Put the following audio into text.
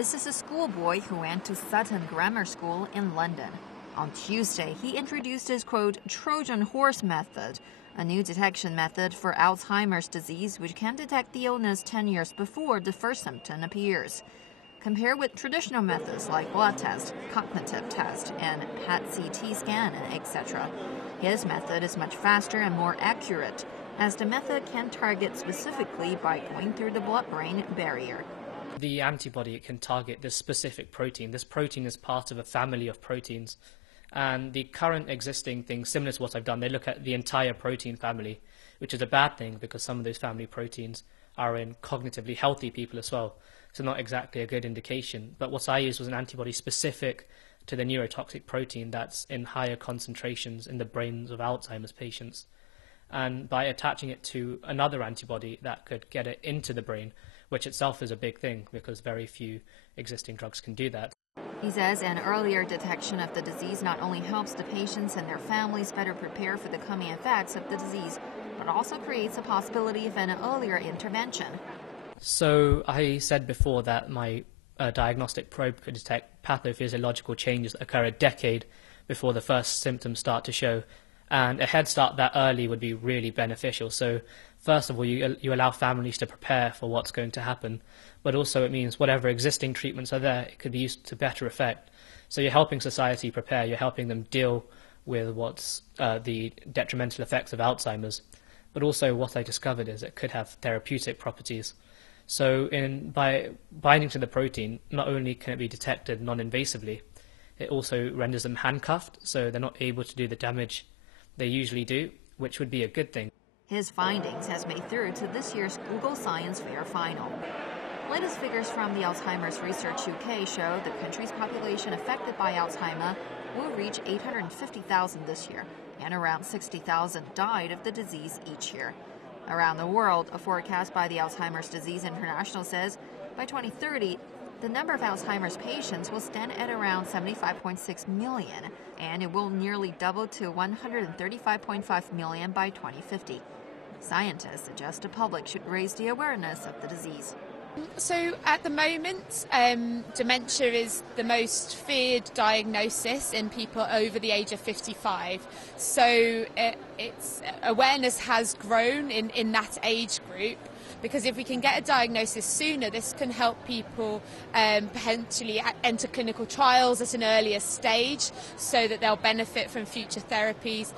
This is a schoolboy who went to Sutton Grammar School in London. On Tuesday, he introduced his, quote, Trojan horse method, a new detection method for Alzheimer's disease which can detect the illness 10 years before the first symptom appears. Compared with traditional methods like blood test, cognitive test, and PET-CT scan, etc., his method is much faster and more accurate, as the method can target specifically by going through the blood-brain barrier. The antibody can target this specific protein. This protein is part of a family of proteins. And the current existing things, similar to what I've done, they look at the entire protein family, which is a bad thing because some of those family proteins are in cognitively healthy people as well. So not exactly a good indication. But what I used was an antibody specific to the neurotoxic protein that's in higher concentrations in the brains of Alzheimer's patients. And by attaching it to another antibody that could get it into the brain, which itself is a big thing because very few existing drugs can do that. He says an earlier detection of the disease not only helps the patients and their families better prepare for the coming effects of the disease, but also creates a possibility of an earlier intervention. So I said before that my diagnostic probe could detect pathophysiological changes that occur a decade before the first symptoms start to show. And a head start that early would be really beneficial. So first of all, you allow families to prepare for what's going to happen, but also it means whatever existing treatments are there, it could be used to better effect. So you're helping society prepare, you're helping them deal with what's the detrimental effects of Alzheimer's. But also what I discovered is it could have therapeutic properties. So by binding to the protein, not only can it be detected non-invasively, it also renders them handcuffed, so they're not able to do the damage they usually do, which would be a good thing. His findings has made through to this year's Google Science Fair final. Latest figures from the Alzheimer's Research UK show the country's population affected by Alzheimer will reach 850,000 this year, and around 60,000 died of the disease each year. Around the world, a forecast by the Alzheimer's Disease International says by 2030, the number of Alzheimer's patients will stand at around 75.6 million, and it will nearly double to 135.5 million by 2050. Scientists suggest the public should raise the awareness of the disease. So at the moment, dementia is the most feared diagnosis in people over the age of 55. So its awareness has grown in that age group, because if we can get a diagnosis sooner, this can help people potentially enter clinical trials at an earlier stage so that they'll benefit from future therapies.